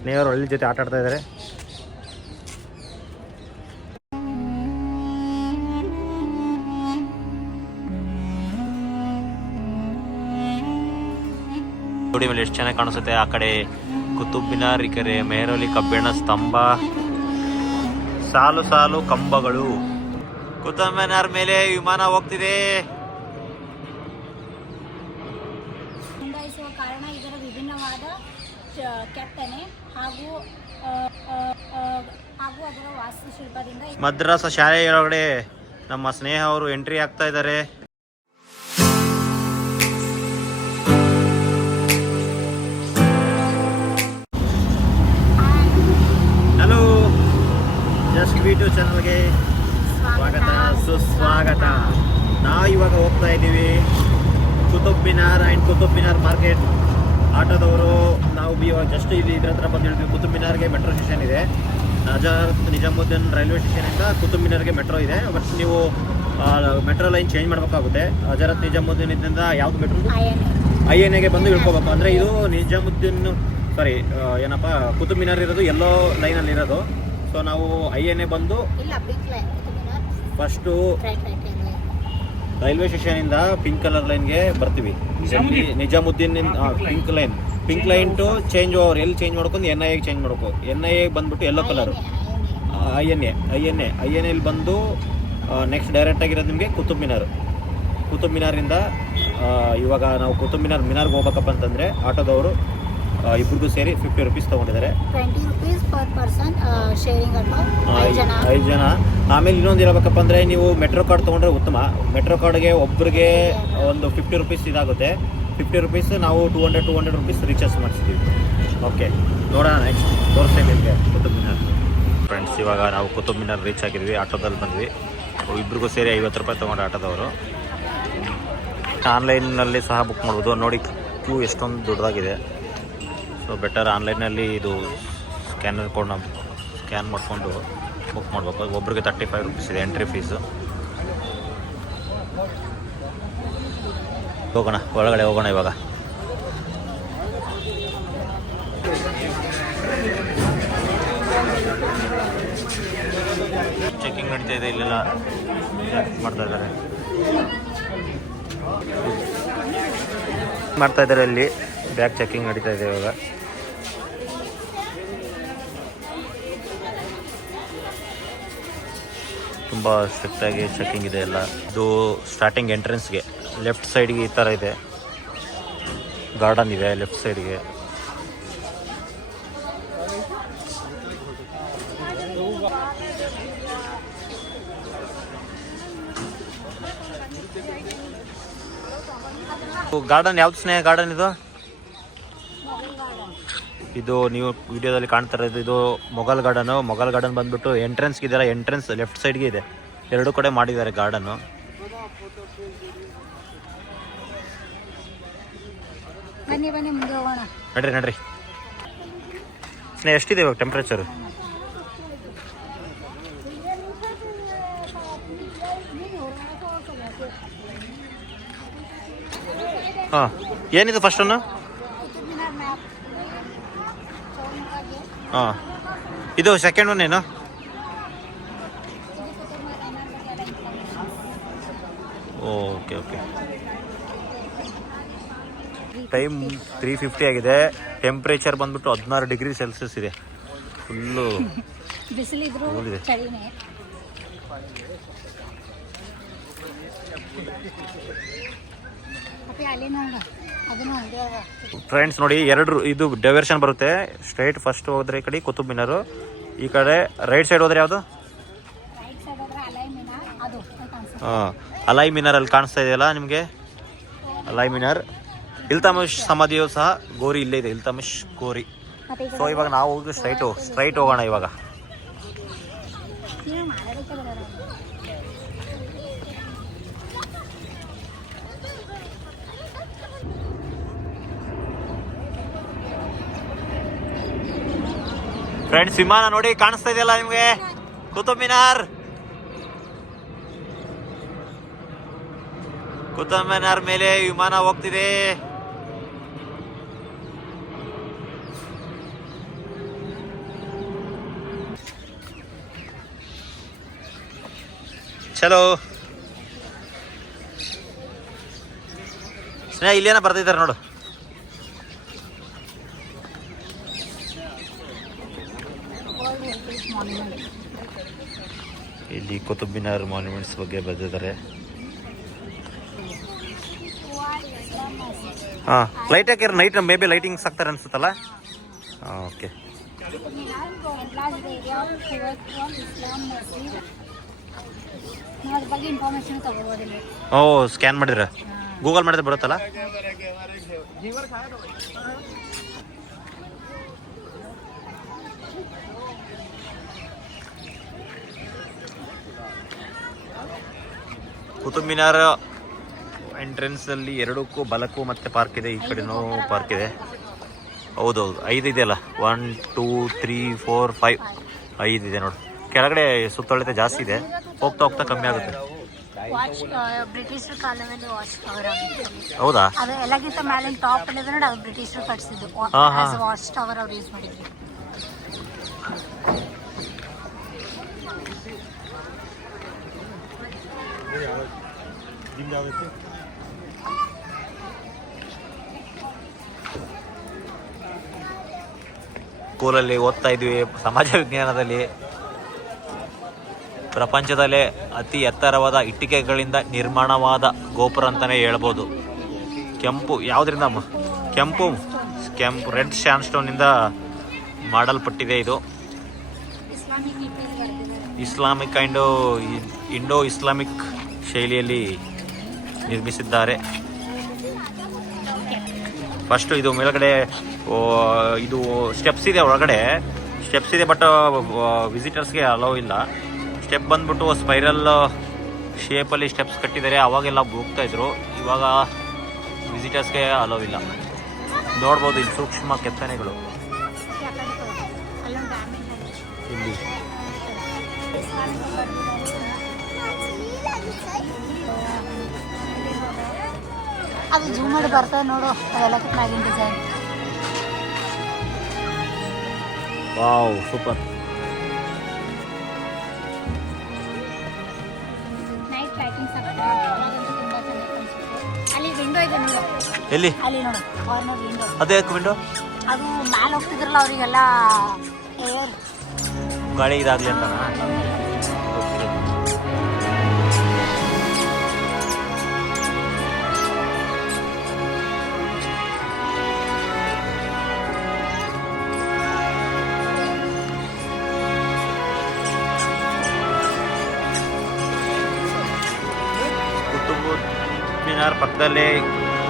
ಸ್ನೇಹಿತರು ಹಳ್ಳಿ ಜೊತೆ ಆಟ ಆಡ್ತಾ ಇದ್ದಾರೆ. ನೋಡಿ ಮೇಲೆ ಎಷ್ಟು ಚೆನ್ನಾಗಿ ಕಾಣಿಸುತ್ತೆ. ಆ ಕಡೆ ಕುತುಬ್ ಮಿನಾರ್, ಈ ಕಡೆ ಮೆಹರೌಲಿ ಕಬ್ಬಿಣ ಸ್ತಂಭ, ಸಾಲು ಸಾಲು ಕಂಬಗಳು. ಕುತುಬ್ ಮಿನಾರ್ ಮೇಲೆ ವಿಮಾನ ಹೋಗ್ತಿದೆ. ನೋಂದಾಯಿಸುವ ಕಾರಣ ಇದರ ವಿಭಿನ್ನವಾದ ಕೆತ್ತನೆ ಹಾಗೂ ಅದರ ವಾಸ್ತುಶಿಲ್ಪದಿಂದ. ಮದ್ರಾಸ ಶಾಲೆಯೊಳಗಡೆ ನಮ್ಮ ಸ್ನೇಹ ಅವರು ಎಂಟ್ರಿ ಆಗ್ತಾ ಇದ್ದಾರೆ. ಹಲೋ, ಜಸ್ಟ್ ವಿ ಟು ಚಾನಲ್ಗೆ ಸ್ವಾಗತ ಸುಸ್ವಾಗತ. ನಾವು ಇವಾಗ ಹೋಗ್ತಾ ಇದ್ದೀವಿ ಕುತುಬ್ ಮಿನಾರ್ ಆ್ಯಂಡ್ ಕುತುಬ್ ಮಿನಾರ್ ಮಾರ್ಕೆಟ್. ಆಟೋದವರು ನಾವು ಇವಾಗ ಜಸ್ಟ್ ಇಲ್ಲಿ ಇದ್ರ ಹತ್ರ ಬಂದು ಹೇಳಿದ್ವಿ. ಕುತುಬ್ ಮಿನಾರ್ಗೆ ಮೆಟ್ರೋ ಸ್ಟೇಷನ್ ಇದೆ. ನಿಜಾಮುದ್ದೀನ್ ರೈಲ್ವೆ ಸ್ಟೇಷನಿಂದ ಕುತುಬ್ ಮಿನಾರ್ಗೆ ಮೆಟ್ರೋ ಇದೆ. ಬಟ್ ನೀವು ಮೆಟ್ರೋ ಲೈನ್ ಚೇಂಜ್ ಮಾಡಬೇಕಾಗುತ್ತೆ. ಹಜರತ್ ನಿಜಾಮುದ್ದೀನಿಂದ ಯಾವ್ದು ಮೆಟ್ರೋ INA ಬಂದು ಇಳ್ಕೋಬೇಕು. ಅಂದರೆ ಇದು ನಿಜಾಮುದ್ದೀನ್ ಏನಪ್ಪ ಕುತುಬ್ ಮಿನಾರ್ ಇರೋದು ಎಲ್ಲೋ ಲೈನಲ್ಲಿ ಇರೋದು. ಸೊ ನಾವು INA ಬಂದು ಫಸ್ಟು ರೈಲ್ವೆ ಸ್ಟೇಷನಿಂದ ಪಿಂಕ್ ಕಲರ್ ಲೈನ್ಗೆ ಬರ್ತೀವಿ. Nizamuddin pink line to change over ಎಲ್ಲಿ ಚೇಂಜ್ ಮಾಡ್ಕೊಂಡು NIA ಚೇಂಜ್ ಮಾಡ್ಕೋ. NIA ಬಂದ್ಬಿಟ್ಟು ಎಲ್ಲೋ ಕಲರು INA ಇಲ್ಲಿ ಬಂದು ನೆಕ್ಸ್ಟ್ ಡೈರೆಕ್ಟ್ ಆಗಿರೋದು ನಿಮಗೆ ಕುತುಬ್ ಮಿನಾರಿಂದ ಇವಾಗ ನಾವು ಕುತುಬ್ ಮಿನಾರ್ಗೆ ಹೋಗ್ಬೇಕಪ್ಪ ಅಂತಂದರೆ ಆಟೋದವರು ಇಬ್ಬರಿಗೂ ಸೇರಿ 50 ರೂಪೀಸ್ ತೊಗೊಂಡಿದ್ದಾರೆ. 20 ರೂಪೀಸ್ ಪರ್ ಪರ್ಸನ್ ಶೇರಿಂಗ್ ಅನ್ನು 5 ಜನ. ಆಮೇಲೆ ಇನ್ನೊಂದು ಇರಬೇಕಪ್ಪ ಅಂದರೆ ನೀವು ಮೆಟ್ರೋ ಕಾರ್ಡ್ ತೊಗೊಂಡ್ರೆ ಉತ್ತಮ. ಮೆಟ್ರೋ ಕಾರ್ಡ್ಗೆ ಒಬ್ಬರಿಗೆ ಒಂದು 50 ರೂಪೀಸ್ ಇದಾಗುತ್ತೆ. 50 ರೂಪೀಸ್ ನಾವು 200 ರೂಪೀಸ್ ರೀಚಾರ್ಜ್ ಮಾಡಿಸ್ತೀವಿ. ಓಕೆ, ನೋಡೋಣ ನೆಕ್ಸ್ಟ್ ತೋರಿಸ್ತೇನೆ ನಿಮಗೆ ಕುತುಬ್ ಮಿನಾರ್. ಫ್ರೆಂಡ್ಸ್, ಇವಾಗ ನಾವು ಕುತುಬ್ ಮಿನಾರ್ ರೀಚ್ ಆಗಿದ್ವಿ. ಆಟೋದಲ್ಲಿ ಬಂದ್ವಿ. ಇಬ್ಬರಿಗೂ ಸೇರಿ 50 ರೂಪಾಯಿ ತೊಗೊಂಡು ಆಟೋದವರು. ಆನ್ಲೈನಲ್ಲಿ ಸಹ ಬುಕ್ ಮಾಡ್ಬೋದು. ನೋಡಿ ಕ್ಯೂ ಎಷ್ಟೊಂದು ದೊಡ್ಡದಾಗಿದೆ. ಸೊ ಬೆಟರ್ ಆನ್ಲೈನಲ್ಲಿ ಇದು ಸ್ಕ್ಯಾನರ್ ಕೋಡ್ನ ಸ್ಕ್ಯಾನ್ ಮಾಡಿಕೊಂಡು ಬುಕ್ ಮಾಡಬೇಕು. ಒಬ್ರಿಗೆ 35 ರೂಪೀಸ್ ಇದೆ ಎಂಟ್ರಿ ಫೀಸು. ಒಳಗಡೆ ಹೋಗೋಣ ಇವಾಗ. ಚೆಕಿಂಗ್ ನಡೀತಾ ಇದೆ. ಇಲ್ಲೆಲ್ಲ ಮಾಡ್ತಾ ಇದ್ದಾರೆ ಇಲ್ಲಿ ಬ್ಯಾಗ್ ಚೆಕಿಂಗ್ ನಡೀತಾ ಇದೆ ಇವಾಗ. ತುಂಬ ಸ್ಟ್ರಿಕ್ಟಾಗಿ ಚೆಕಿಂಗ್ ಇದೆ ಎಲ್ಲ. ಇದು ಸ್ಟಾರ್ಟಿಂಗ್ ಎಂಟ್ರೆನ್ಸ್ಗೆ ಲೆಫ್ಟ್ ಸೈಡ್ಗೆ ಈ ಥರ ಇದೆ. ಗಾರ್ಡನ್ ಇದೆ ಲೆಫ್ಟ್ ಸೈಡ್ಗೆ. ಗಾರ್ಡನ್ ಯಾವ್ದು ಸ್ನೇಹ ಗಾರ್ಡನ್ ಇದು ನೀವು ವಿಡಿಯೋದಲ್ಲಿ ಕಾಣ್ತಾ ಇರೋದು ಇದು ಮೊಘಲ್ ಗಾರ್ಡನ್ ಬಂದ್ಬಿಟ್ಟು ಎಂಟ್ರೆನ್ಸ್ಗೆ ಇದೆಲ್ಲ. ಎಂಟ್ರೆನ್ಸ್ ಲೆಫ್ಟ್ ಸೈಡ್ಗೆ ಇದೆ. ಎರಡು ಕಡೆ ಮಾಡಿದ್ದಾರೆ ಗಾರ್ಡನ್ನು. ನಡ್ರಿ ಸ್ನೇಹ ಎಷ್ಟಿದೆ ಇವಾಗ ಟೆಂಪ್ರೇಚರ್? ಹಾಂ, ಏನಿದು ಫಸ್ಟ್ ಒನ್ನು? ಹಾಂ, ಇದು ಸೆಕೆಂಡ್ ಒನ್ ಏನು? ಓಕೆ. ಟೈಮ್ 3:50 ಆಗಿದೆ. ಟೆಂಪ್ರೇಚರ್ ಬಂದ್ಬಿಟ್ಟು 16 ಡಿಗ್ರಿ ಸೆಲ್ಸಿಯಸ್ ಇದೆ. ಫುಲ್ಲು ಬಿಸಿಲಿದೆ. ಫ್ರೆಂಡ್ಸ್ ನೋಡಿ, ಇದು ಡೈವರ್ಷನ್ ಬರುತ್ತೆ. ಸ್ಟ್ರೈಟ್ ಫಸ್ಟ್ ಹೋದ್ರೆ ಈ ಕಡೆ ಕುತುಬ್ ಮಿನಾರು, ಈ ಕಡೆ ರೈಟ್ ಸೈಡ್ ಹೋದ್ರೆ ಯಾವುದು? ಅಲೈ ಮಿನಾರ್ ಅಲ್ಲಿ ಕಾಣಿಸ್ತಾ ಇದೆಯಲ್ಲ ನಿಮಗೆ, ಅಲೈ ಮಿನಾರ್. ಇಲ್ತಮಿಷ್ ಸಮಾಧಿಯು ಸಹ ಗೋರಿ ಇಲ್ಲೇ ಇದೆ, ಇಲ್ತಮಿಷ್ ಗೋರಿ. ಸೊ ಇವಾಗ ನಾವು ಸ್ಟ್ರೈಟ್ ಹೋಗೋಣ ಇವಾಗ. ಫ್ರೆಂಡ್ಸ್, ವಿಮಾನ ನೋಡಿ ಕಾಣಿಸ್ತಾ ಇದೆಯಲ್ಲ ನಿಮ್ಗೆ, ಕುತುಬ್ ಮಿನಾರ್. ಕುತುಬ್ ಮಿನಾರ್ ಮೇಲೆ ವಿಮಾನ ಹೋಗ್ತಿದೆ. ಚಲೋ ಸ್ನೇಹ ಇಲ್ಲೇನ ಬರ್ತಿದ್ದಾರೆ ನೋಡು. ಇಲ್ಲಿ ಕುತುಬ್ ಮಿನಾರ್ ಮಾನ್ಯುಮೆಂಟ್ಸ್ ಬಗ್ಗೆ ಬರೆದಿದ್ದಾರೆ. ಹಾಂ ಲೈಟ್ ಹಾಕಿರ ನೈಟ್ ಮೇ ಬಿ ಲೈಟಿಂಗ್ಸ್ ಹಾಕ್ತಾರೆ ಅನ್ಸುತ್ತಲ್ಲ. ಹಾಂ ಓಕೆ. ಓ ಸ್ಕ್ಯಾನ್ ಮಾಡಿದ್ರೆ ಗೂಗಲ್ ಮಾಡಿದ್ರೆ ಬರುತ್ತಲ್ಲ. ಕುತುಬ್ ಮಿನಾರ್ ಎಂಟ್ರೆನ್ಸ್ ಅಲ್ಲಿ ಎರಡಕ್ಕೂ ಬಲಕ್ಕೂ ಮತ್ತೆ ಪಾರ್ಕ್ ಇದೆ, ಈ ಕಡೆನೂ ಪಾರ್ಕ್ ಇದೆ. ಹೌದೌದು 5 ಇದೆಯಲ್ಲ, 1 2 3 4 5 5 ಇದೆ ನೋಡು. ಕೆಳಗಡೆ ಸುತ್ತಳತೆ ಜಾಸ್ತಿ ಇದೆ, ಹೋಗ್ತಾ ಹೋಗ್ತಾ ಕಮ್ಮಿ ಆಗುತ್ತೆ. ಬ್ರಿಟಿಷರ್ ಕಾಲದಲ್ಲಿ ವಾಚ್ ಟವರ್ ಹೌದಾ? ಅದು ಎಲ್ಲಕ್ಕಿಂತ ಮೇಲೆ ಟಾಪ್ ಅಲ್ಲಿ ನೋಡಿ, ಅದು ಬ್ರಿಟಿಷರು ಕಟ್ಸಿದ್ದು ವಾಚ್ ಟವರ್ ಅವ್ರು ಯೂಸ್ ಮಾಡಿದ್ರು. ಸ್ಕೂಲಲ್ಲಿ ಓದ್ತಾ ಇದ್ವಿ, ಸಮಾಜ ವಿಜ್ಞಾನದಲ್ಲಿ. ಪ್ರಪಂಚದಲ್ಲೇ ಅತಿ ಎತ್ತರವಾದ ಇಟ್ಟಿಗೆಗಳಿಂದ ನಿರ್ಮಾಣವಾದ ಗೋಪುರ ಅಂತಲೇ ಹೇಳ್ಬೋದು. ಕೆಂಪು ಯಾವುದರಿಂದ ಅಮ್ಮ? ಕೆಂಪು ರೆಡ್ ಸ್ಯಾಂಡ್ ಸ್ಟೋನಿಂದ ಮಾಡಲ್ಪಟ್ಟಿದೆ. ಇದು ಇಸ್ಲಾಮಿಕ್ ಆ್ಯಂಡ್ ಇಂಡೋ ಇಸ್ಲಾಮಿಕ್ ಶೈಲಿಯಲ್ಲಿ ನಿರ್ಮಿಸಿದ್ದಾರೆ. ಫಸ್ಟು ಇದು ಮೇಲ್ಗಡೆ ಇದು ಸ್ಟೆಪ್ಸ್ ಇದೆ, ಒಳಗಡೆ ಸ್ಟೆಪ್ಸ್ ಇದೆ, ಬಟ್ ವಿಸಿಟರ್ಸ್ಗೆ ಅಲೋ ಇಲ್ಲ. ಸ್ಟೆಪ್ ಬಂದ್ಬಿಟ್ಟು ಸ್ಪೈರಲ್ ಶೇಪಲ್ಲಿ ಸ್ಟೆಪ್ಸ್ ಕಟ್ಟಿದ್ದಾರೆ. ಅವಾಗೆಲ್ಲ ಹೋಗ್ತಾ ಇದ್ರು, ಇವಾಗ ವಿಸಿಟರ್ಸ್ಗೆ ಅಲೋ ಇಲ್ಲ. ನೋಡ್ಬೋದು ಇಲ್ಲಿ ಸೂಕ್ಷ್ಮ ಕೆತ್ತನೆಗಳು. ಇಲ್ಲಿ ಅದು ಜೂಮ್ ಮಾಡಿ ಬರ್ತದೆ ನೋಡು, ಅದೆಲ್ಲ ಮ್ಯಾಗಿನ design. Wow super. Night lightings ತುಂಬಾ ಚೆನ್ನಾಗಿ ಕಾಣಿಸುತ್ತೆ. ಅಲ್ಲಿ ವಿಂಡೋ ಇದೆ ನೋಡು, ಎಲ್ಲಿ? ಅಲ್ಲಿ ನೋಡು ಕಾರ್ನರ್ ವಿಂಡೋ. ಅದೇ ವಿಂಡೋ, ಅದು ಮ್ಯಾಲೆ ಹೋಗ್ತಿದ್ರಲ್ಲ ಅವರಿಗೆಲ್ಲ ಏರ್ ಗಾಳಿ ಇದಾಗಲಿ ಅಂತ. ಕುತುಬ್ ಮಿನಾರ್ ಪಕ್ಕದಲ್ಲೇ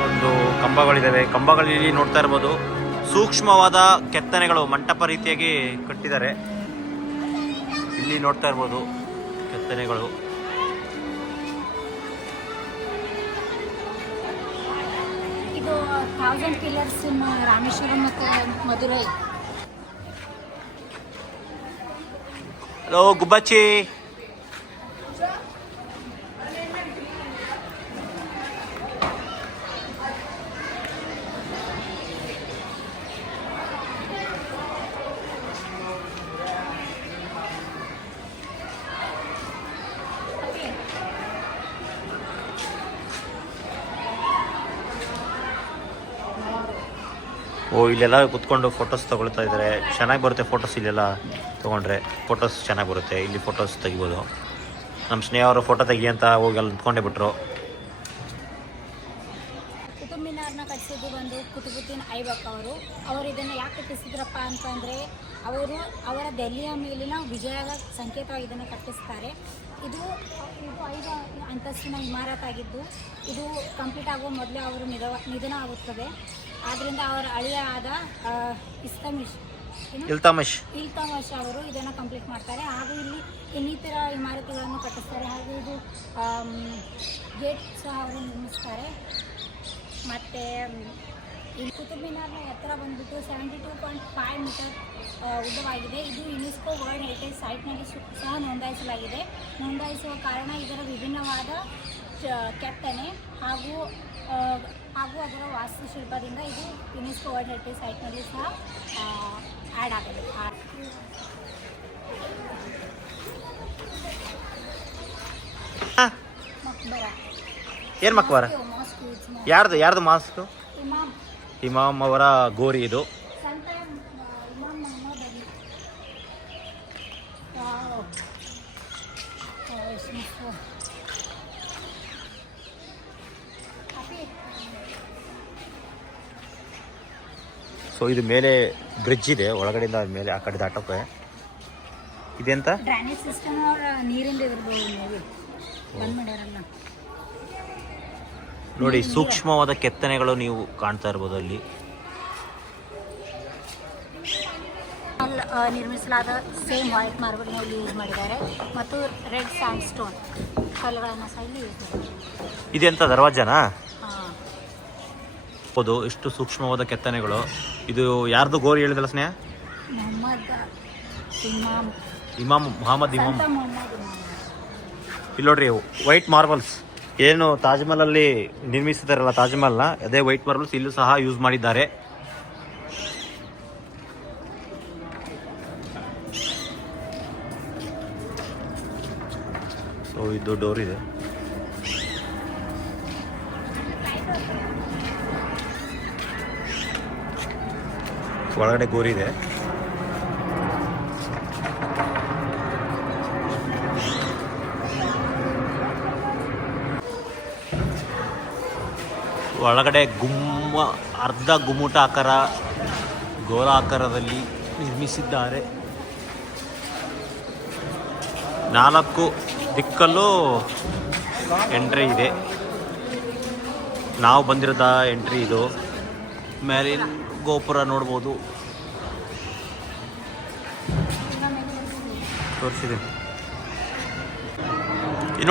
ಒಂದು ಕಂಬಗಳಿದ್ದಾವೆ. ಕಂಬಗಳಲ್ಲಿ ನೋಡ್ತಾ ಇರ್ಬೋದು ಸೂಕ್ಷ್ಮವಾದ ಕೆತ್ತನೆಗಳು ಮಂಟಪ ರೀತಿಯಾಗಿ ಕಟ್ಟಿದ್ದಾರೆ. ಇಲ್ಲಿ ನೋಡ್ತಾ ಇರ್ಬೋದು ಕೆತ್ತನೆಗಳು. ಇದು 1000 ಪಿಲ್ಲರ್ಸ್ ರಾಮೇಶ್ವರಂ ಮತ್ತು ಮಧುರೈ. ಹಲೋ ಗುಬ್ಬಚ್ಚಿ. ಓ ಇಲ್ಲೆಲ್ಲ ಕುತ್ಕೊಂಡು ಫೋಟೋಸ್ ತೊಗೊಳ್ತಾ ಇದ್ದಾರೆ. ಚೆನ್ನಾಗಿ ಬರುತ್ತೆ ಫೋಟೋಸ್, ಇಲ್ಲೆಲ್ಲ ತೊಗೊಂಡ್ರೆ ಫೋಟೋಸ್ ಚೆನ್ನಾಗಿ ಬರುತ್ತೆ. ಇಲ್ಲಿ ಫೋಟೋಸ್ ತೆಗಿಬೋದು. ನಮ್ಮ ಸ್ನೇಹವರು ಫೋಟೋ ತೆಗಿ ಅಂತ ಹೋಗಿ ಅಲ್ಲಿ ನಿಂತ್ಕೊಂಡೇ ಬಿಟ್ರು. ಕುತುಬ್ ಮಿನಾರ್ನ ಕಟ್ಟಿಸಿದ್ದು ಬಂದು ಕುತುಬುದ್ದೀನ್ ಐಬಕ್ ಅವರು ಇದನ್ನು ಯಾಕೆ ಕಟ್ಟಿಸಿದ್ರಪ್ಪ ಅಂತಂದರೆ, ಅವರ ದೆಹಲಿಯ ಮೇಲಿನ ವಿಜಯದ ಸಂಕೇತವಾಗಿ ಇದನ್ನು ಕಟ್ಟಿಸ್ತಾರೆ. ಇದು 5 ಅಂತಸ್ತಿನ ಇಮಾರತಾಗಿದ್ದು, ಇದು ಕಂಪ್ಲೀಟ್ ಆಗುವ ಮೊದಲೇ ಅವರು ನಿಧನ ಆಗುತ್ತದೆ. ಆದ್ದರಿಂದ ಅವರ ಅಳಿಯ ಆದ ಇಲ್ತಮಶ್ ಅವರು ಇದನ್ನು ಕಂಪ್ಲೀಟ್ ಮಾಡ್ತಾರೆ. ಹಾಗೂ ಇಲ್ಲಿ ಇನ್ನಿತರ ಇಮಾರತುಗಳನ್ನು ಕಟ್ಟಿಸ್ತಾರೆ. ಹಾಗೂ ಇದು ಗೇಟ್ ಸಹ ಅವರು ನಿರ್ಮಿಸ್ತಾರೆ. ಮತ್ತು ಈ ಕುತುಬ್ ಮಿನಾರ್ನ ಎತ್ತರ ಬಂದ್ಬಿಟ್ಟು 72.5 ಮೀಟರ್ ಉದ್ದವಾಗಿದೆ. ಇದು ಯುನೆಸ್ಕೋ ವರ್ಲ್ಡ್ ಹೆರಿಟೇಜ್ ಸೈಟ್ನಲ್ಲಿ ಸಹ ನೋಂದಾಯಿಸುವ ಕಾರಣ ಇದರ ವಿಭಿನ್ನವಾದ ಕೆತ್ತನೆ ಹಾಗೂ ಅದರ ವಾಸ್ತುಶಿಲ್ಪದಿಂದ ಇದು ಯುನೆಸ್ಕೋ ವರ್ಲ್ಡ್ ಹೆರಿಟೇಜ್ ಸೈಟ್ನಲ್ಲಿ ಸಹ ಆ್ಯಡ್ ಆಗಿದೆ. ಮಕ್ಬರಾ. ಏನು ಮಕ್ಬರ? ಮಾಸ್ಕ್ ಇಟ್ಸ್ ಯಾರ್ದು ಮಾಸ್ಕು? ಇಮಾಮ್ ಇಮಾಮ್ ಅವರ ಗೋರಿ ಇದು. ಸಂತ ಇಮಾಮ್ ಮೊಹಮ್ಮದ್ ಅಲಿ. ವಾವ್ ಸೊ ಇದು ಮೇಲೆ ಬ್ರಿಡ್ಜ್ ಇದೆ, ಒಳಗಡೆಯಿಂದ ಮೇಲೆ ಆ ಕಡೆ ದಾಟೋಕೆ. ಇದೆಂತ? ಡ್ರೈನೇಜ್ ಸಿಸ್ಟಮ್ ಅವ್ರ ನೀರಿಂದ ಇರ್ಬೋದು ನೋಡಿ, ಬಂದ್ ಮಾಡ್ಯಾರಲ್ಲ ನೋಡಿ. ಸೂಕ್ಷ್ಮವಾದ ಕೆತ್ತನೆಗಳು ನೀವು ಕಾಣ್ತಾ ಇರ್ಬೋದು ಅಲ್ಲಿ. ನಿರ್ಮಿಸಲಾದ ಸೇಮ್ ವೈಟ್ ಮಾರ್ಬಲ್ನಲ್ಲಿ ಯೂಸ್ ಮಾಡಿದ್ದಾರೆ ಮತ್ತು ರೆಡ್ ಸ್ಯಾಂಡ್ ಸ್ಟೋನ್ ಕಲ್ಲುಗಳನ್ನು ಸಹ ಇಲ್ಲಿ ಯೂಸ್ ಮಾಡಿದ್ದಾರೆ. ಇದೆಂತ ದರ್ವಾಜನಾ? ಹಾಂ, ಹೌದು. ಇಷ್ಟು ಸೂಕ್ಷ್ಮವಾದ ಕೆತ್ತನೆಗಳು. ಇದು ಯಾರ್ದು ಗೋರಿ ಹೇಳಿದಲ್ಲ ಸ್ನೇಹ? ಮೊಹಮ್ಮದ್ ಇಮಾಮ್. ಮೊಹಮ್ಮದ್ ಇಮಾಮ್. ಸಂತ ಮೊಹಮ್ಮದ್ ಇಮಾಮ್. ಇಲ್ಲಿ ನೋಡ್ರಿ, ವೈಟ್ ಮಾರ್ಬಲ್ಸ್ ಏನು ತಾಜ್ ಮಹಲ್ ಅಲ್ಲಿ ನಿರ್ಮಿಸಿದಾರಲ್ಲ, ತಾಜ್ ಮಹಲ್ನ ಅದೇ ವೈಟ್ ಮಾರ್ಬಲ್ಸ್ ಇಲ್ಲೂ ಸಹ ಯೂಸ್ ಮಾಡಿದ್ದಾರೆ. ಸೊ ಇದು ಡೋರ್ ಇದೆ. ಒಳಗಡೆ ಗೋರಿ ಇದೆ. ಒಳಗಡೆ ಅರ್ಧ ಗುಮ್ಮಟ ಆಕಾರ, ಗೋಲಾಕಾರದಲ್ಲಿ ನಿರ್ಮಿಸಿದ್ದಾರೆ. 4 ದಿಕ್ಕಲ್ಲೂ ಎಂಟ್ರಿ ಇದೆ. ನಾವು ಬಂದಿರೋದ ಎಂಟ್ರಿ ಇದು. ಮೇಲಿನ ಗೋಪುರ ನೋಡ್ಬೋದು, ತೋರಿಸಿದೆ.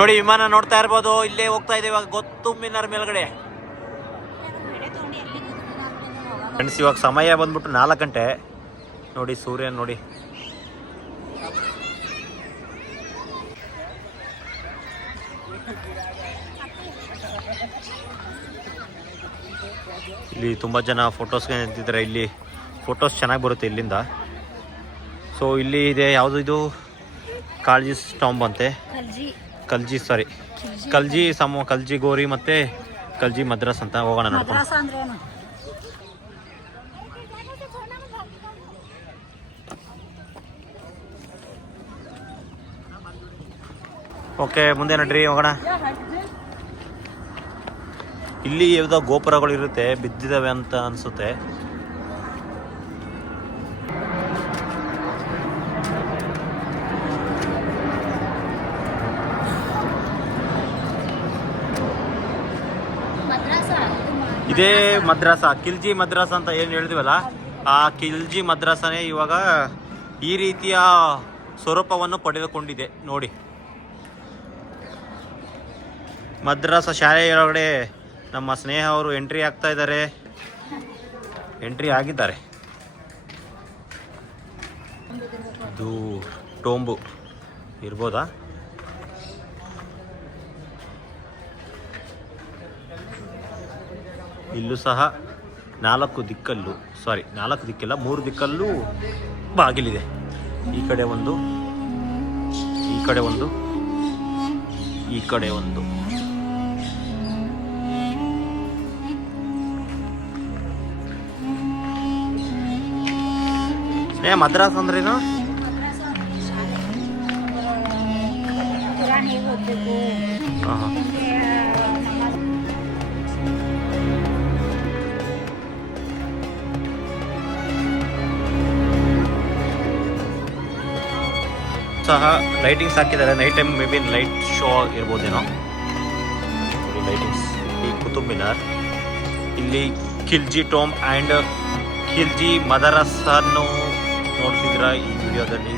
ನೋಡಿ ವಿಮಾನ ನೋಡ್ತಾ ಇರ್ಬೋದು. ಇಲ್ಲೇ ಹೋಗ್ತಾ ಇದೆ ಇವಾಗ ಕುತುಬ್ ಮಿನಾರ್ ಮೇಲ್ಗಡೆ. ಫ್ರೆಂಡ್ಸ್, ಇವಾಗ ಸಮಯ ಬಂದ್ಬಿಟ್ಟು 4 ಗಂಟೆ. ನೋಡಿ ಸೂರ್ಯನ ನೋಡಿ. ಇಲ್ಲಿ ತುಂಬ ಜನ ಫೋಟೋಸ್ಗೆ ನಿಂತಿದ್ದಾರೆ. ಇಲ್ಲಿ ಫೋಟೋಸ್ ಚೆನ್ನಾಗಿ ಬರುತ್ತೆ ಇಲ್ಲಿಂದ. ಸೊ ಇಲ್ಲಿ ಇದೆ ಯಾವುದು ಇದು, ಕಾಳಜಿ ಸ್ಟಾಂಬ್ ಅಂತೆ. ಕಲ್ಜಿ ಗೋರಿ ಮತ್ತೆ ಕಲ್ಜಿ ಮದ್ರಾಸ್ ಅಂತ. ಹೋಗೋಣ ನೋಡ್ಕೊಂಡು. ಓಕೆ, ಮುಂದೆ ನಡ್ರಿ ಹೋಗೋಣ. ಇಲ್ಲಿ ಯಾವುದೋ ಗೋಪುರಗಳು ಇರುತ್ತೆ, ಬಿದ್ದಿದ್ದಾವೆ ಅಂತ ಅನ್ಸುತ್ತೆ. ಇದೇ ಮದ್ರಾಸ, ಕಿಲ್ಜಿ ಮದ್ರಾಸ ಅಂತ ಏನು ಹೇಳಿದ್ವಲ್ಲ, ಆ ಕಿಲ್ಜಿ ಮದ್ರಾಸನೇ ಇವಾಗ ಈ ರೀತಿಯ ಸ್ವರೂಪವನ್ನು ಪಡೆದುಕೊಂಡಿದೆ ನೋಡಿ. ಮದ್ರಾಸ ಶಾಲೆಯೊಳಗಡೆ ನಮ್ಮ ಸ್ನೇಹ ಅವರು ಎಂಟ್ರಿ ಆಗ್ತಾ ಇದ್ದಾರೆ. ಎಂಟ್ರಿ ಆಗಿದ್ದಾರೆ. ಇದು ಟೋಂಬು ಇರ್ಬೋದಾ? ಇಲ್ಲೂ ಸಹ 4 ದಿಕ್ಕಲ್ಲೂ, 4 ದಿಕ್ಕಿಲ್ಲ, 3 ದಿಕ್ಕಲ್ಲೂ ಬಾಗಿಲಿದೆ. ಈ ಕಡೆ ಒಂದು, ಈ ಕಡೆ ಒಂದು, ಈ ಕಡೆ ಒಂದು. ಮದ್ರಾಸ್ ಅಂದ್ರೇನು? ಸಹ ಲೈಟಿಂಗ್ಸ್ ಹಾಕಿದ್ದಾರೆ. Night time may be light show ಇರ್ಬೋದೇನೋ. ಲೈಟಿಂಗ್ಸ್. ಈ ಕುತುಬ್ ಮಿನಾರ್, ಇಲ್ಲಿ ಖಿಲ್ಜಿ ಟೋಮ್ ಆ್ಯಂಡ್ ಖಿಲ್ಜಿ ಮದರಸ್ ಅನ್ನು ನೋಡ್ತಿದ್ರ ಈ ವಿಡಿಯೋದಲ್ಲಿ.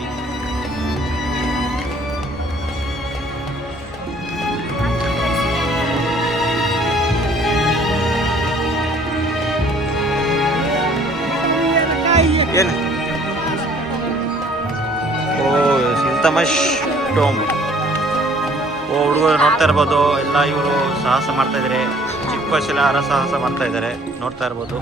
ಏನು? ಇಲ್ತಮಶ್ ಟೋಮ್. ಹುಡುಗರು ನೋಡ್ತಾ ಇರ್ಬೋದು. ಎಲ್ಲ ಇವರು ಸಾಹಸ ಮಾಡ್ತಾ ಇದ್ದಾರೆ. ಚಿಕ್ಕ ವಯಸ್ಸೆಲ್ಲ ಸಾಹಸ ಮಾಡ್ತಾ ಇದ್ದಾರೆ, ನೋಡ್ತಾ ಇರ್ಬೋದು.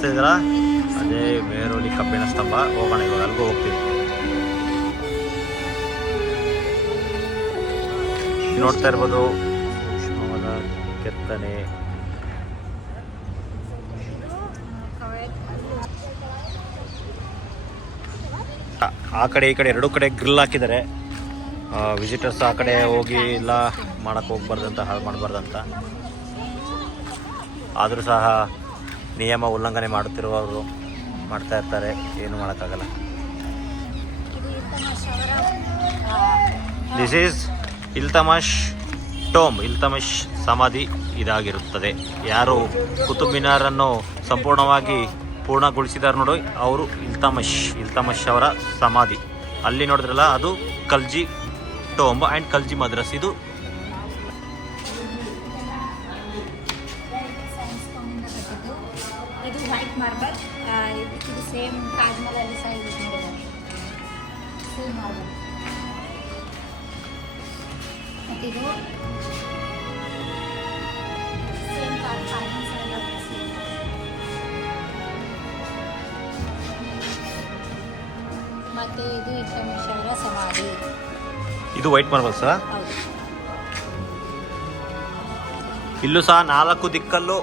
ಕಾಣಿಸ್ತಿದ್ದೀರಾ ಅದೇ ಮೇರೋಲಿ ಕಬ್ಬಿಣ ಸ್ತಂಭ. ಹೋಗೋಣ ಇವಾಗ ಅಲ್ಲಿಗೂ ಹೋಗ್ತೀವಿ. ನೋಡ್ತಾ ಇರ್ಬೋದು ಸೂಕ್ಷ್ಮವಾದ ಕೆತ್ತನೆ. ಆ ಕಡೆ ಈ ಕಡೆ ಎರಡೂ ಕಡೆ ಗ್ರಿಲ್ ಹಾಕಿದ್ದಾರೆ. ವಿಸಿಟರ್ಸ್ ಆ ಕಡೆ ಹೋಗಿ ಇಲ್ಲ ಮಾಡೋಕ್ಕೆ ಹೋಗ್ಬಾರ್ದಂತ, ಹಾಳು ಮಾಡಬಾರ್ದಂತ. ಆದರೂ ಸಹ ನಿಯಮ ಉಲ್ಲಂಘನೆ ಮಾಡುತ್ತಿರುವವರು ಮಾಡ್ತಾ ಇರ್ತಾರೆ, ಏನು ಮಾಡೋಕ್ಕಾಗಲ್ಲ. ದಿಸ್ ಈಸ್ ಇಲ್ತಮಷ್ ಟೋಮ್, ಇಲ್ತಮಷ್ ಸಮಾಧಿ ಇದಾಗಿರುತ್ತದೆ. ಯಾರು ಕುತುಬ್ ಮಿನಾರನ್ನು ಸಂಪೂರ್ಣವಾಗಿ ಪೂರ್ಣಗೊಳಿಸಿದಾರೆ ನೋಡಿ, ಅವರು ಇಲ್ತಮಷ್ ಅವರ ಸಮಾಧಿ. ಅಲ್ಲಿ ನೋಡಿದ್ರಲ್ಲ ಅದು ಕಲ್ಜಿ ಟೋಮ್ ಆ್ಯಂಡ್ ಕಲ್ಜಿ ಮದ್ರಸ್. ಇದು ವೈಟ್ ಮಾರ್ಬಲ್. ಇದು ಸೇಮ್ ತಾಜ್ ಮಹಲ್ ಅಲ್ಲಿ ಸಹ ಯೂಸ್ ಮಾಡಿದ್ದಾರೆ, ಸೇಮ್ ಮಾರ್ಬಲ್. ಇದು ಸೇಮ್ ಮತ್ತೆ ಇದು ಇಲ್ತಮಿಷ್ ಅವರ ಸಮಾಧಿ. ಇದು ವೈಟ್ ಮಾರ್ಬಲ್ ಸಹ. ಹೌದು. ಇಲ್ಲೂ ಸಹ 4 ದಿಕ್ಕಲ್ಲೂ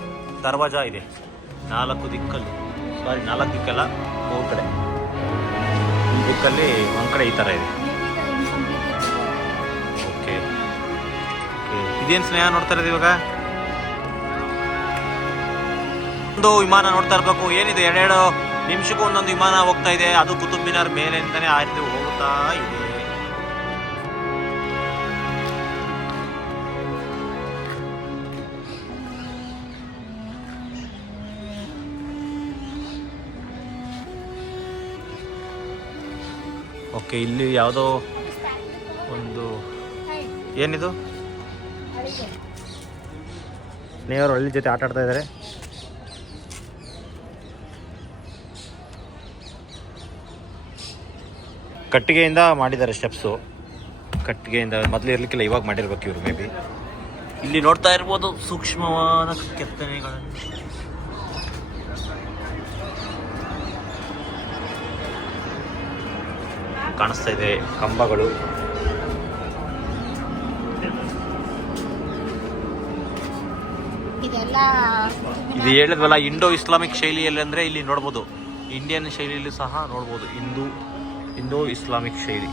ದರ್ವಾಜಾ ಇದೆ. 4 ದಿಕ್ಕಲ್ಲೂ, ಸಾರಿ 4 ದಿಕ್ಕಲ್ಲ, 3 ಕಡೆ. ಈ ದಿಕ್ಕಲ್ಲಿ ಒಂದು ಕಡೆ ಈ ಥರ ಇದೆ. ಓಕೆ, ಇದೇನು ಸ್ನೇಹ ನೋಡ್ತಾ ಇರೋದು ಇವಾಗ? ಒಂದು ವಿಮಾನ ನೋಡ್ತಾ ಇರಬೇಕು. ಏನಿದೆ, 2 ನಿಮಿಷಕ್ಕೂ ಒಂದೊಂದು ವಿಮಾನ ಹೋಗ್ತಾ ಇದೆ. ಅದು ಕುತುಬ್ ಮಿನಾರ್ ಮೇಲಿಂದನೇ ಆಯ್ತು ಹೋಗ್ತಾ ಇದೆ. ಓಕೆ, ಇಲ್ಲಿ ಯಾವುದೋ ಒಂದು ಏನಿದು ಸ್ನೇಹಿತರು ಹಳ್ಳಿ ಜೊತೆ ಆಟ ಆಡ್ತಾ ಇದ್ದಾರೆ. ಕಟ್ಟಿಗೆಯಿಂದ ಮಾಡಿದ್ದಾರೆ ಸ್ಟೆಪ್ಸು. ಕಟ್ಟಿಗೆಯಿಂದ ಮೊದಲು ಇರಲಿಕ್ಕಿಲ್ಲ, ಇವಾಗ ಮಾಡಿರ್ಬೇಕು ಇವರು ಮೇ ಬಿ. ಇಲ್ಲಿ ನೋಡ್ತಾ ಇರ್ಬೋದು ಸೂಕ್ಷ್ಮವಾದ ಕೆತ್ತನೆಗಳನ್ನು. ಕಾಣಿಸ್ತಾ ಇದೆ ಕಂಬಗಳು. ಇದು ಹೇಳಿದ್ವಲ್ಲ ಇಂಡೋ ಇಸ್ಲಾಮಿಕ್ ಶೈಲಿಯಲ್ಲಿ, ಅಂದರೆ ಇಲ್ಲಿ ನೋಡ್ಬೋದು ಇಂಡಿಯನ್ ಶೈಲಿಯಲ್ಲಿ ಸಹ ನೋಡ್ಬೋದು. ಇಂಡೋ ಇಸ್ಲಾಮಿಕ್ ಶೈಲಿ.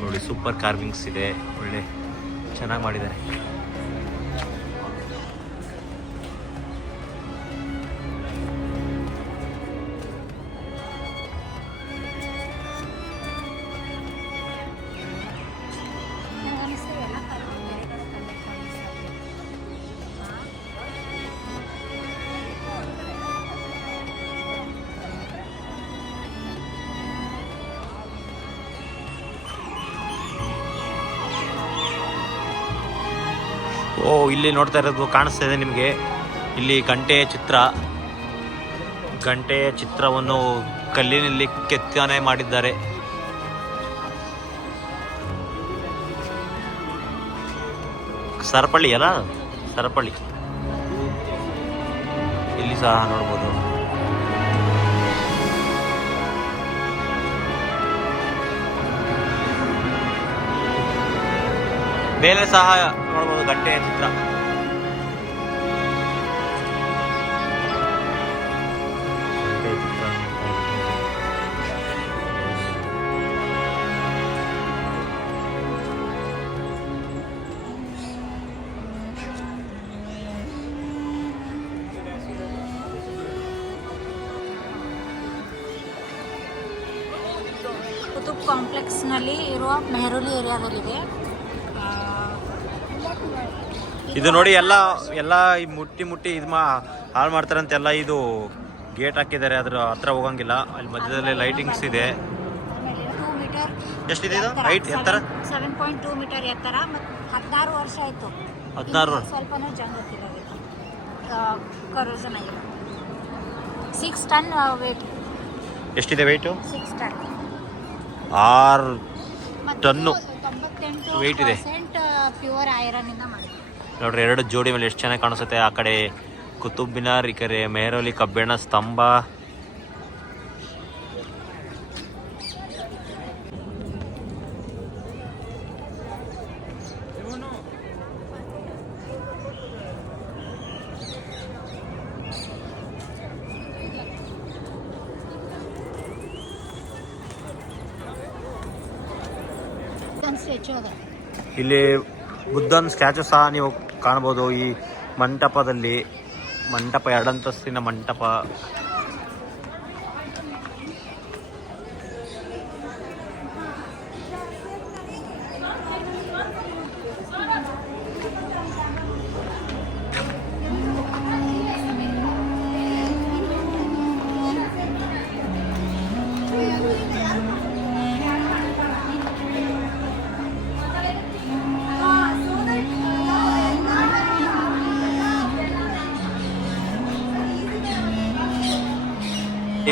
ನೋಡಿ, ಸೂಪರ್ ಕಾರ್ವಿಂಗ್ಸ್ ಇದೆ, ಒಳ್ಳೆ ಚೆನ್ನಾಗಿ ಮಾಡಿದ್ದಾರೆ. ಓ, ಇಲ್ಲಿ ನೋಡ್ತಾ ಇರೋದು ಕಾಣಿಸ್ತಾ ಇದೆ ನಿಮಗೆ. ಇಲ್ಲಿ ಗಂಟೆಯ ಚಿತ್ರವನ್ನು ಕಲ್ಲಿನಲ್ಲಿ ಕೆತ್ತನೆ ಮಾಡಿದ್ದಾರೆ. ಸರಪಳಿ ಅಲ್ಲ, ಸರಪಳಿ. ಇಲ್ಲಿ ಸಹ ನೋಡ್ಬೋದು. ಮೇಲೆ ಸಹ ನೋಡ್ಬೋದು ಗಂಟೆಯ ಚಿತ್ರ. ಕುತುಬ್ ಕಾಂಪ್ಲೆಕ್ಸ್ನಲ್ಲಿ ಇರುವ ಮೆಹರೌಲಿ ಏರಿಯಾದಲ್ಲಿದೆ. ಇದು ನೋಡಿ, ಎಲ್ಲ ಈ ಮುಟ್ಟಿ ಇದು ಹಾಳು ಮಾಡ್ತಾರಂತೆಲ್ಲ. ಇದು ಗೇಟ್ ಹಾಕಿದ್ದಾರೆ, ಅದ್ರ ಹತ್ರ ಹೋಗಂಗಿಲ್ಲ. ಅಲ್ಲಿ ಮಧ್ಯದಲ್ಲಿ ಲೈಟಿಂಗ್ಸ್ ಇದೆ. 2 ಮೀಟರ್ ಎಷ್ಟಿದೆ ಇದು ಹೈಟ್, ಎತ್ತರ? 7.2 ಮೀಟರ್ ಎತ್ತರ. ಮತ್ತು 16 ವರ್ಷ ಆಯಿತು. 16 ವರ್ಷ. ಸ್ವಲ್ಪನೂ ಜಂಗ್ ಗೊತ್ತಿಲ್ಲ, ಕರೋಷನ್ ಆಗಿದೆ. 6 ಟನ್ ವೇಟ್. ಎಷ್ಟಿದೆ ವೆಯ್ಟು? 6 ಟನ್. 6 ಟನ್ನು ವೆಯ್ಟ್ ಇದೆ. ಪ್ಯೂರ್ ಐರನ್ನಿಂದ ಮಾಡ್ತೀವಿ. ನೋಡ್ರಿ, 2 ಜೋಡಿ ಮೇಲೆ ಎಷ್ಟು ಚೆನ್ನಾಗಿ ಕಾಣಿಸುತ್ತೆ. ಆ ಕಡೆ ಕುತುಬ್ ಮಿನಾರ್, ಈ ಕಡೆ ಮೆಹರೌಲಿ ಕಬ್ಬಿಣ ಸ್ತಂಭ. ಸ್ಟ್ಯಾಚು ಅದ. ಇಲ್ಲಿ ಬುದ್ಧನ ಸ್ಟ್ಯಾಚು ಸಹ ನೀವು ಕಾಣ್ಬೋದು ಈ ಮಂಟಪದಲ್ಲಿ. ಮಂಟಪ 2 ಅಂತಸ್ತಿನ ಮಂಟಪ.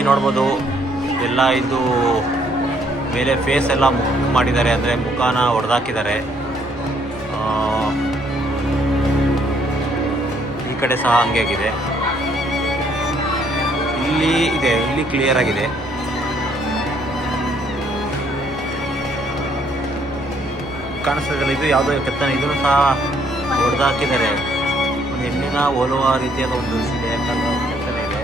ನೋಡ್ಬೋದು ಎಲ್ಲ ಇದು ಮೇಲೆ ಫೇಸ್ ಎಲ್ಲ ಮಾಡಿದ್ದಾರೆ, ಅಂದರೆ ಮುಖಾನ ಹೊಡೆದಾಕಿದ್ದಾರೆ. ಈ ಕಡೆ ಸಹ ಹಂಗೆ ಆಗಿದೆ. ಇಲ್ಲಿ ಕ್ಲಿಯರ್ ಆಗಿದೆ. ಕಾಣಿಸ್ತದಲ್ಲ, ಇದು ಯಾವುದೋ ಕೆತ್ತನೆ, ಇದನ್ನು ಸಹ ಹೊಡೆದಾಕಿದ್ದಾರೆ. ಒಂದು ಹೆಣ್ಣಿನ ಹೋಲುವ ರೀತಿಯಾದ ಒಂದು ಶಿಲೆ ಕೆತ್ತನೆ ಇದೆ.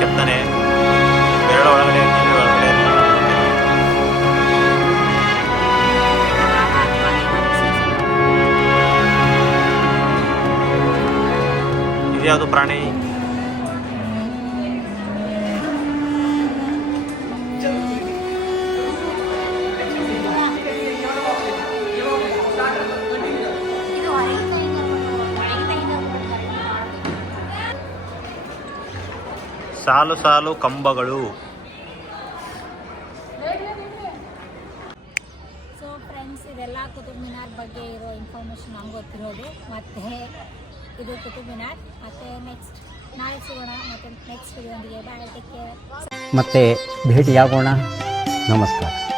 ಕೆತ್ತನೆ ಬೆರಳ ಒಳಗಡೆ ಇದ್ಯಾವುದು ಪ್ರಾಣಿ? ಸಾಲು ಸಾಲು ಕಂಬಗಳು. ಸೊ ಫ್ರೆಂಡ್ಸ್, ಇದೆಲ್ಲ ಕುತುಬ್ ಮಿನಾರ್ ಬಗ್ಗೆ ಇರೋ ಇನ್ಫಾರ್ಮೇಷನ್ ನಮ್ಗೆ ಗೊತ್ತಿರೋದು. ಮತ್ತು ಇದು ಕುತುಬ್ ಮಿನಾರ್. ಮತ್ತು ನಾಳೆ ಸಿಗೋಣ ಮತ್ತು ನೆಕ್ಸ್ಟ್ ವಿಡಿಯೋಂದಿಗೆ. ಬಾಯ್, ಟೇಕ್ ಕೇರ್. ಮತ್ತೆ ಭೇಟಿಯಾಗೋಣ. ನಮಸ್ಕಾರ.